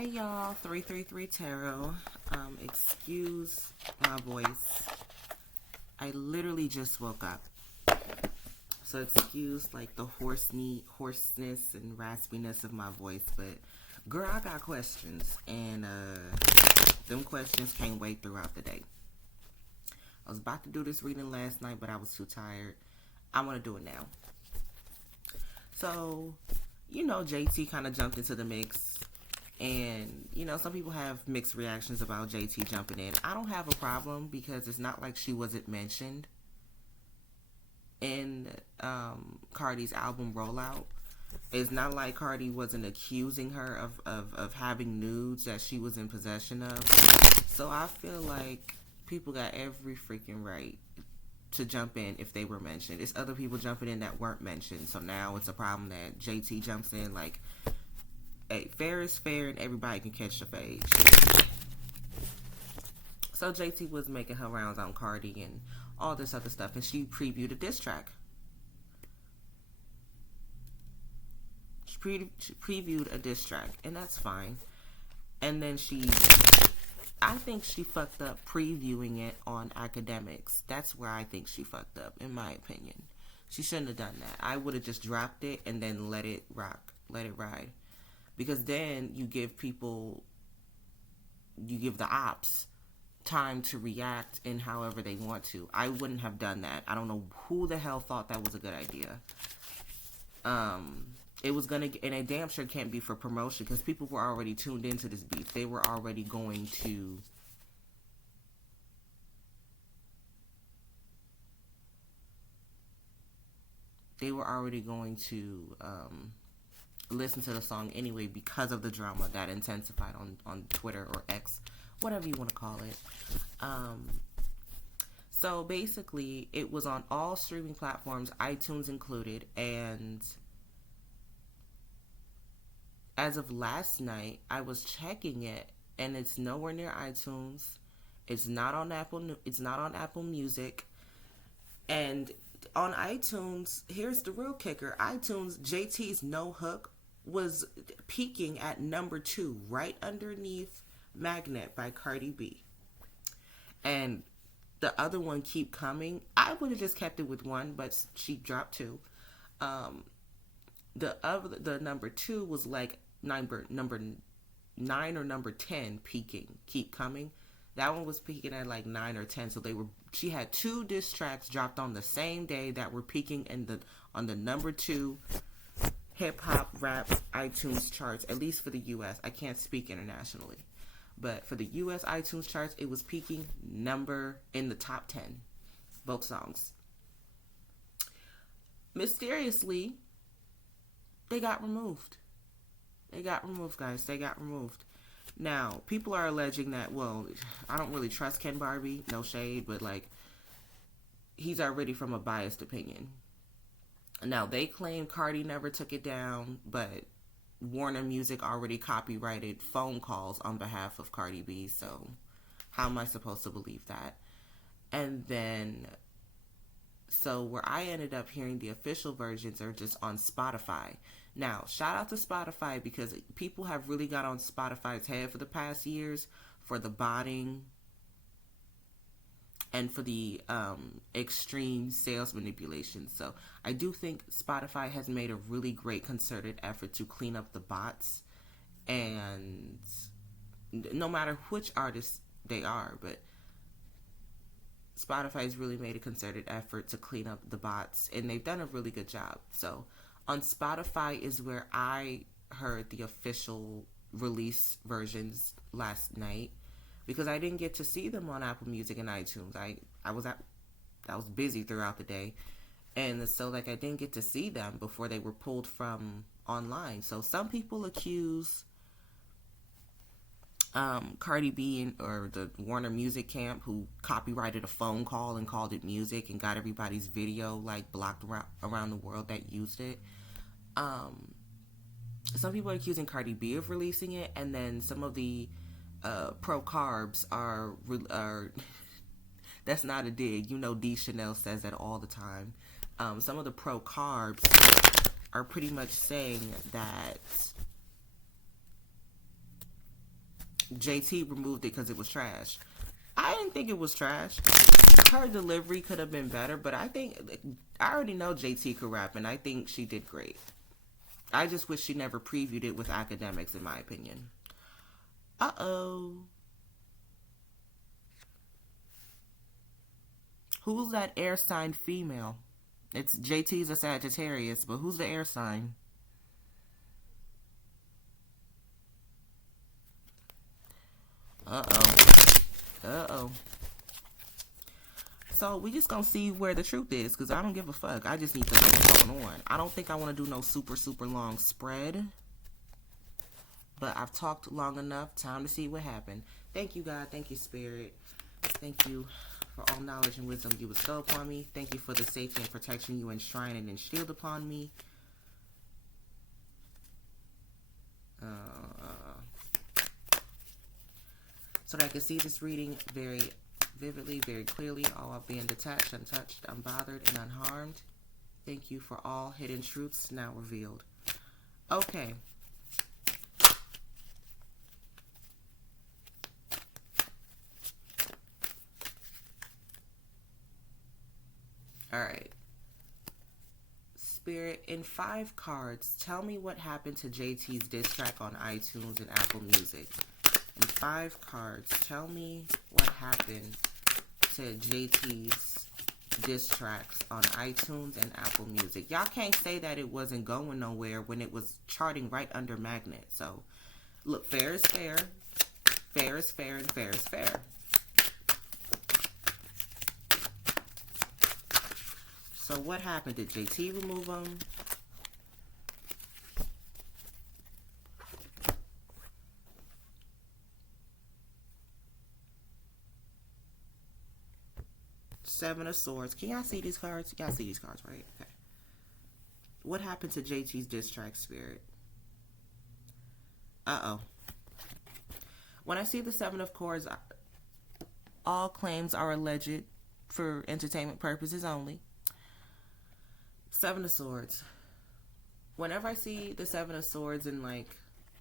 Hey y'all, 333 Tarot. Excuse my voice. I literally just woke up. So excuse like the hoarseness and raspiness of my voice, but girl, I got questions and them questions can't wait throughout the day. I was about to do this reading last night, but I was too tired. I want to do it now. So, JT kind of jumped into the mix. And, some people have mixed reactions about JT jumping in. I don't have a problem because it's not like she wasn't mentioned in Cardi's album rollout. It's not like Cardi wasn't accusing her of having nudes that she was in possession of. So I feel like people got every freaking right to jump in if they were mentioned. It's other people jumping in that weren't mentioned. So now it's a problem that JT jumps in like, hey, fair is fair and everybody can catch the fade. So JT was making her rounds on Cardi and all this other stuff, and she previewed a diss track. She previewed a diss track, and that's fine. And then I think she fucked up previewing it on academics. That's where I think she fucked up, in my opinion. She shouldn't have done that. I would have just dropped it and then let it rock, let it ride. Because then you give the ops time to react in however they want to. I wouldn't have done that. I don't know who the hell thought that was a good idea. It was and it damn sure can't be for promotion because people were already tuned into this beef. They were already going to listen to the song anyway because of the drama that intensified on Twitter or X, whatever you want to call it. So basically, it was on all streaming platforms, iTunes included, and as of last night, I was checking it, and it's nowhere near iTunes. It's not on Apple. It's not on Apple Music, and on iTunes, here's the real kicker. iTunes, JT's No Hook was peaking at number 2, right underneath Magnet by Cardi B. And the other one, Keep Coming, I would have just kept it with 1, but she dropped 2. The number 2 was like number 9 or number 10 peaking, Keep Coming. That one was peaking at like 9 or 10. So she had 2 diss tracks dropped on the same day that were peaking on the number 2 hip-hop rap iTunes charts, at least for the U.S. I can't speak internationally. But for the U.S. iTunes charts, it was peaking in the top 10. Both songs. Mysteriously, they got removed. They got removed, guys. They got removed. Now, people are alleging that, well, I don't really trust Ken Barbie. No shade, but like, he's already from a biased opinion. Now, they claim Cardi never took it down, but Warner Music already copyrighted phone calls on behalf of Cardi B, so how am I supposed to believe that? And then, so where I ended up hearing the official versions are just on Spotify. Now, shout out to Spotify because people have really got on Spotify's head for the past years for the botting and for the extreme sales manipulation. So I do think Spotify has made a really great concerted effort to clean up the bots. And no matter which artist they are, but Spotify has really made a concerted effort to clean up the bots. And they've done a really good job. So on Spotify is where I heard the official release versions last night. Because I didn't get to see them on Apple Music and iTunes. I was busy throughout the day. And so like I didn't get to see them before they were pulled from online. So some people accuse Cardi B or the Warner Music camp who copyrighted a phone call and called it music and got everybody's video like blocked around the world that used it. Some people are accusing Cardi B of releasing it, and then some of the pro carbs are that's not a dig. D Chanel says that all the time. Some of the pro carbs are pretty much saying that JT removed it because it was trash. I didn't think it was trash. Her delivery could have been better, but I already know JT could rap, and I think she did great. I just wish she never previewed it with academics, in my opinion. Uh-oh. Who's that air sign female? It's JT's a Sagittarius, but who's the air sign? Uh-oh. So we just gonna see where the truth is, because I don't give a fuck. I just need to know what's going on. I don't think I want to do no super long spread. But I've talked long enough. Time to see what happened. Thank you, God. Thank you, Spirit. Thank you for all knowledge and wisdom you bestow upon me. Thank you for the safety and protection you enshrine and shield upon me. So that I can see this reading very vividly, very clearly, all while being detached, untouched, unbothered, and unharmed. Thank you for all hidden truths now revealed. Okay. Alright. Spirit, in 5 cards, tell me what happened to JT's diss track on iTunes and Apple Music. In 5 cards, tell me what happened to JT's diss tracks on iTunes and Apple Music. Y'all can't say that it wasn't going nowhere when it was charting right under Magnet. So, look, fair is fair. Fair is fair, and fair is fair. So what happened? Did JT remove them? Seven of Swords. Can y'all see these cards? Y'all see these cards, right? Okay. What happened to JT's diss track, Spirit? Uh-oh. When I see the Seven of Swords, all claims are alleged for entertainment purposes only. Seven of Swords. Whenever I see the Seven of Swords in, like,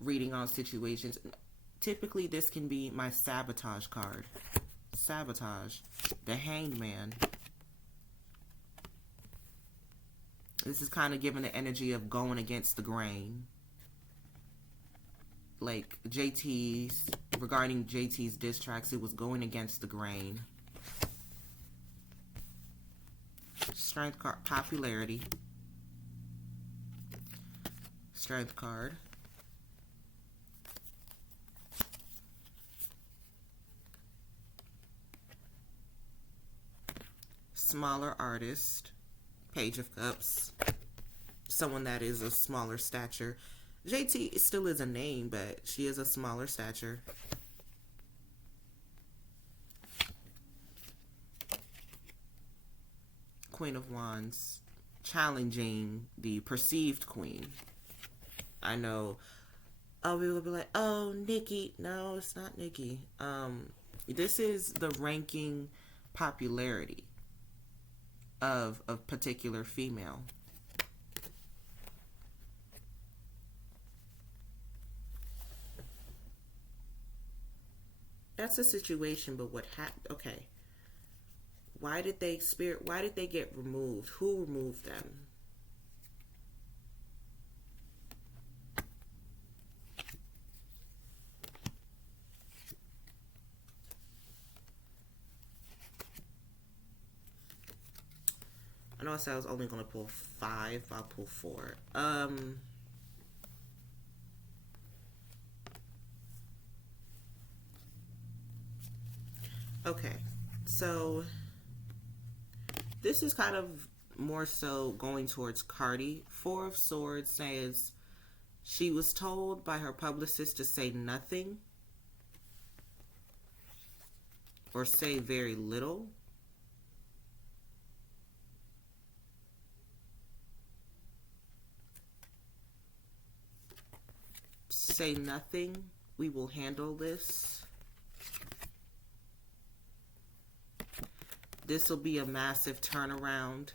reading on situations, typically this can be my sabotage card. Sabotage. The Hanged Man. This is kind of giving the energy of going against the grain. Like, regarding JT's diss tracks, it was going against the grain. Strength card, popularity. Strength card. Smaller artist. Page of Cups. Someone that is a smaller stature. JT still is a name, but she is a smaller stature. Queen of Wands. Challenging the perceived queen. I know. Oh, we will be like, oh, Nikki. No, it's not Nikki. This is the ranking popularity of a particular female. That's a situation, but what happened? Okay. Why did they get removed? Who removed them? I know I said I was only going to pull 5. I'll pull 4. Okay. So this is kind of more so going towards Cardi. 4 of Swords says she was told by her publicist to say nothing or say very little. Say nothing. We will handle this. This will be a massive turnaround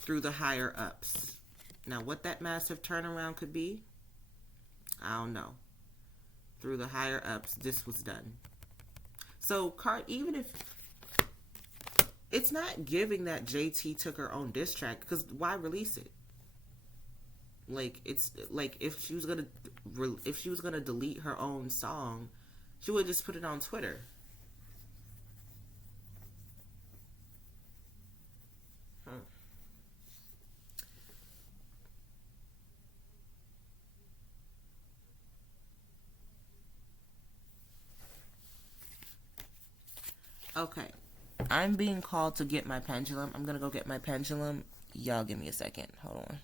through the higher ups. Now, what that massive turnaround could be, I don't know. through the higher ups, this was done. So, even if it's not giving that JT took her own diss track, because why release it? Like, it's like if she was gonna delete her own song, she would just put it on Twitter. Okay. I'm being called to get my pendulum. I'm gonna go get my pendulum. Y'all give me a second. Hold on.